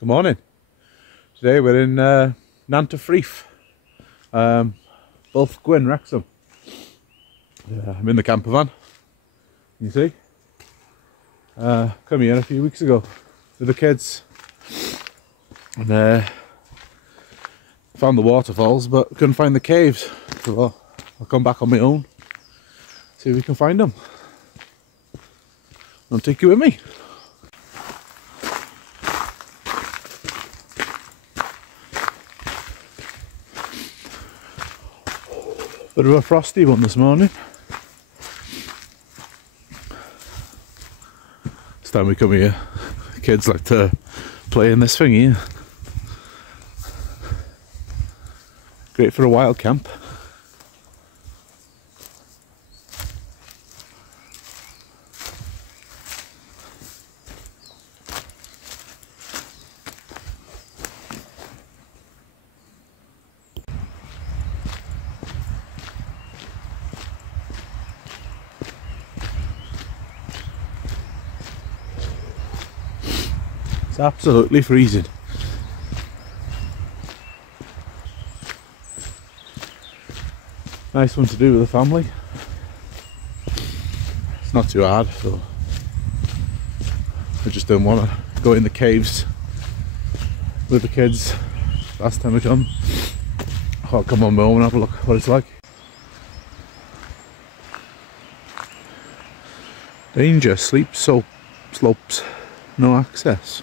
Good morning. Today we're in Nant ffrith, bwlchgwyn, Wrexham. I'm in the camper van. You see, come here a few weeks ago with the kids, and found the waterfalls, but couldn't find the caves. So I'll come back on my own, see if we can find them. I'll take you with me. Bit of a frosty one this morning. It's time we come here. The kids like to play in this thing here. Great for a wild camp. It's absolutely freezing. Nice one to do with the family. It's not too hard, so I just don't want to go in the caves with the kids. Last time I come, I'll come on my own and have a look what it's like. Danger, steep slopes, no access.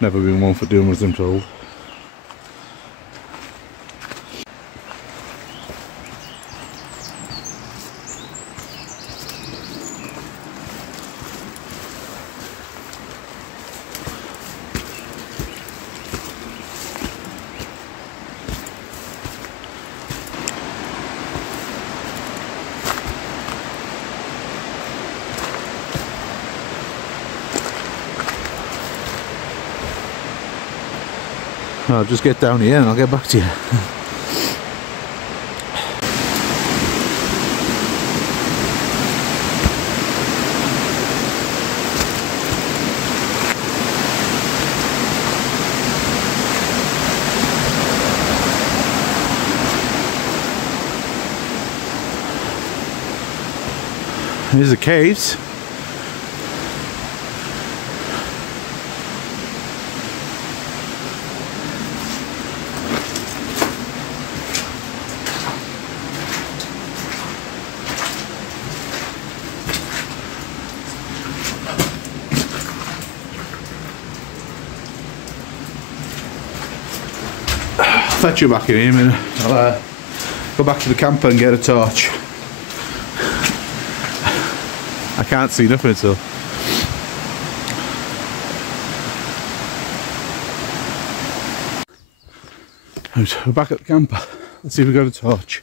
Never been one for doing as I'm told. I'll just get down here and I'll get back to you. Here's the caves. I'll fetch you back in a minute. I'll go back to the camper and get a torch. I can't see nothing, so. Right, we're back at the camper. Let's see if we've got a torch.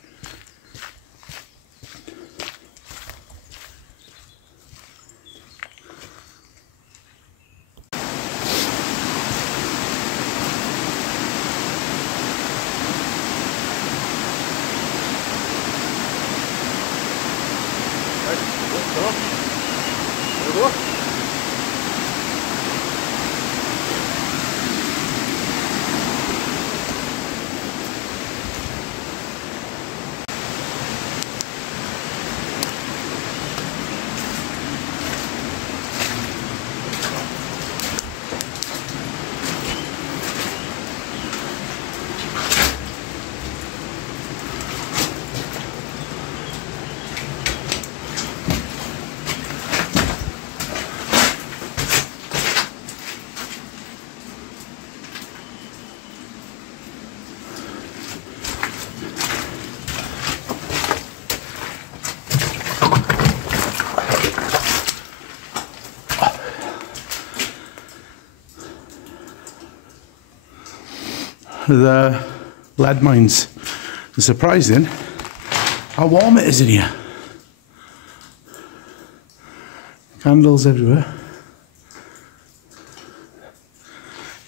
The lead mines. It's surprising how warm it is in here. Candles everywhere.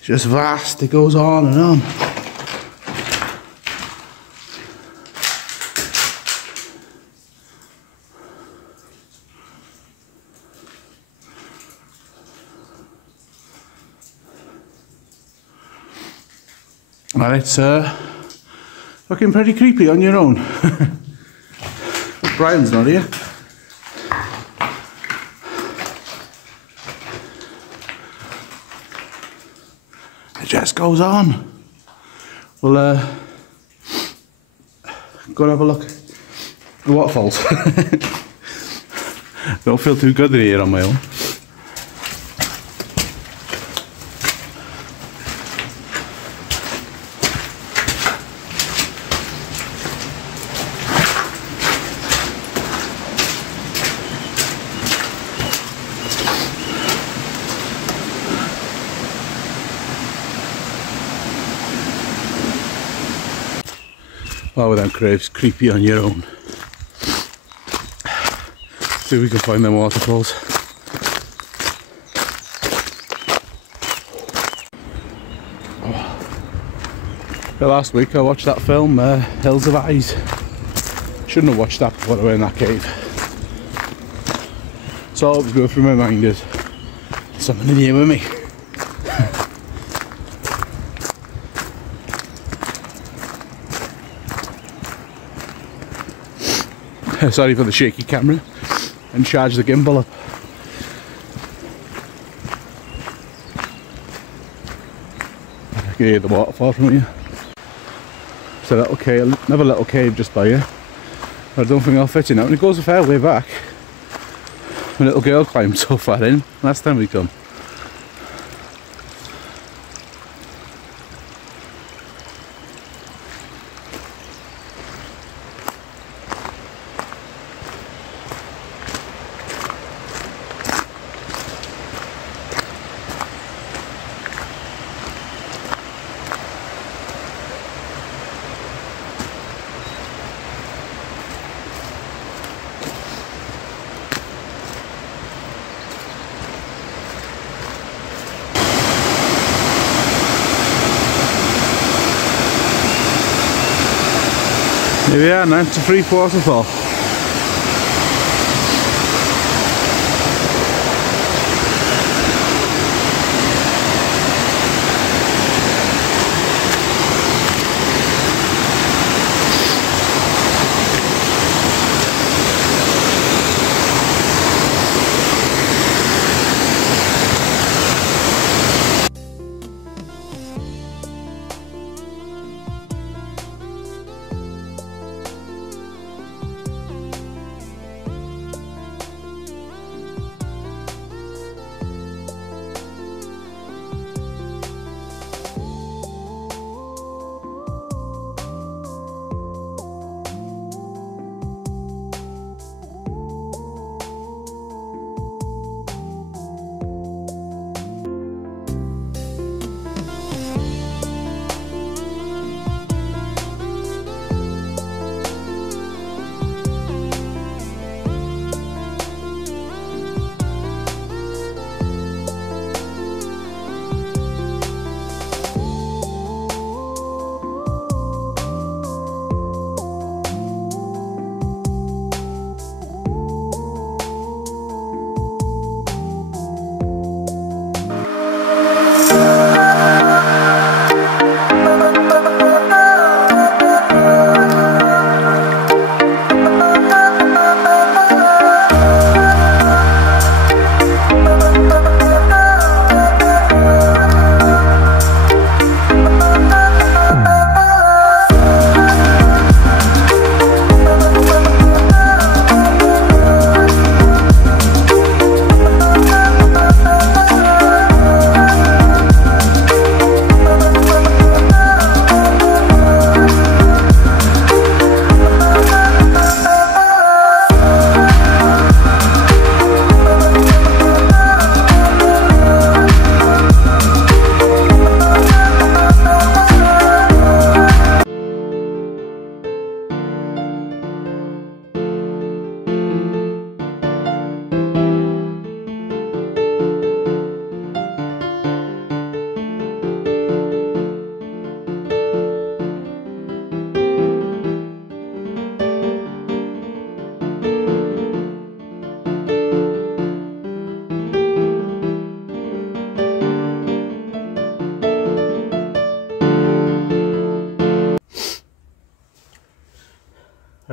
Just vast, it goes on and on. And it's looking pretty creepy on your own. Brian's not here. It just goes on. We'll go and have a look at the waterfalls. Don't feel too good in here on my own. Oh, with them caves, creepy on your own. See if we can find them waterfalls. Oh. Last week I watched that film, Hills of Eyes. Shouldn't have watched that before I went in that cave. So all that was going through my mind is something in here with me. Sorry for the shaky camera, and charge the gimbal up. I can hear the waterfall from here. It's a little cave, another little cave just by here. I don't think I'll fit in it, and it goes a fair way back. My little girl climbed so far in last time we come. Here we are, Nant ffrith waterfall.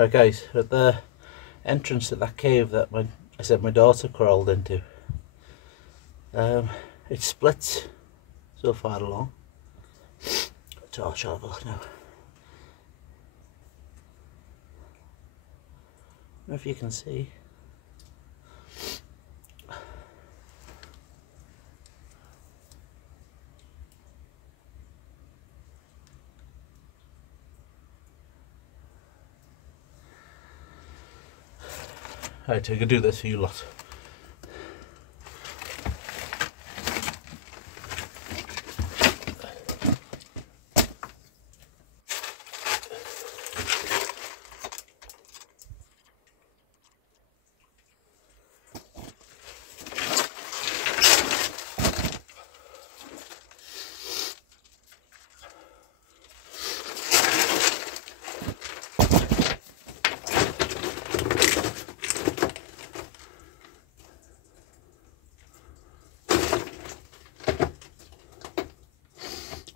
Right guys, we're at the entrance to that cave that I said my daughter crawled into. It splits so far along. So I'll have a look now. I don't know if you can see. Right, I could do this for you lot.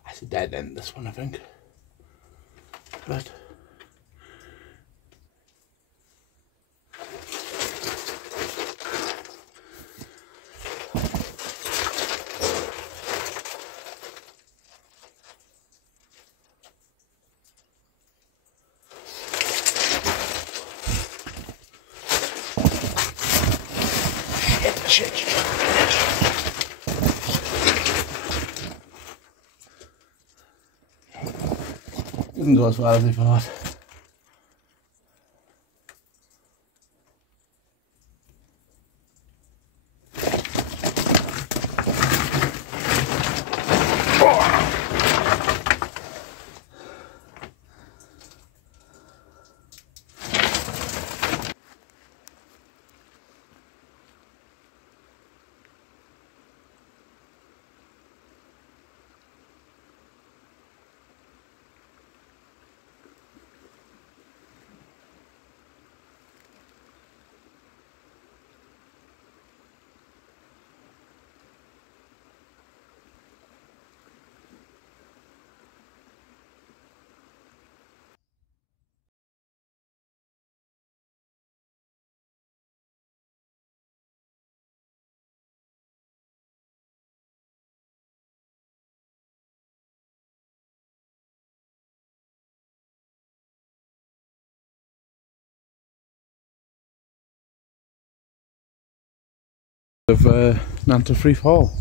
That's a dead end, this one, I think. But shit. Didn't go as far as I thought. Of Nant Hall.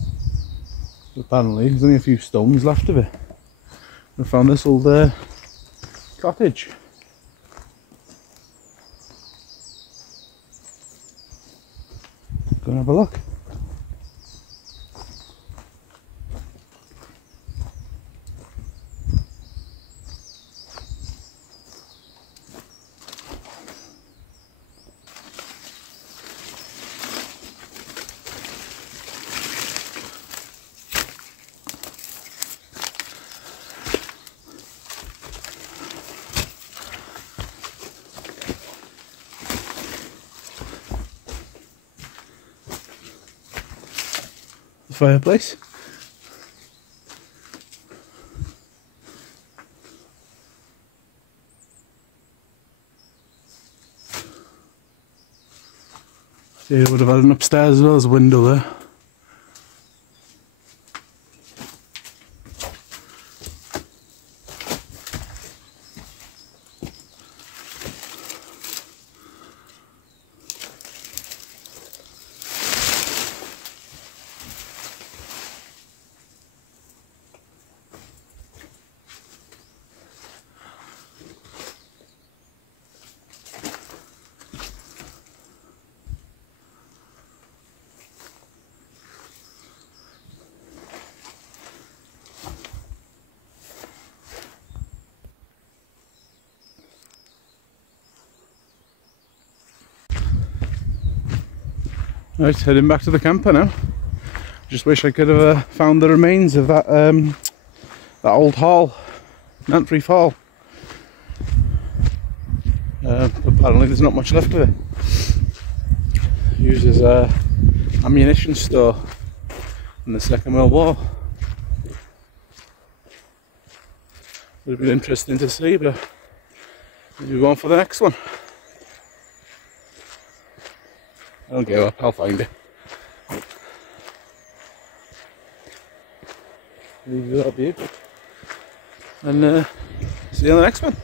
Apparently there's only a few stones left of it. I found this old cottage. Go and have a look. Fireplace. See, I would have had an upstairs as well as a window there. Right, heading back to the camper now. Just wish I could have found the remains of that that old hall, Nant Hall. Apparently there's not much left of it. Used as a ammunition store in the Second World War. Would have been interesting to see, but Move on for the next one. I'll give up, I'll find it. Leave that view. And see you on the next one.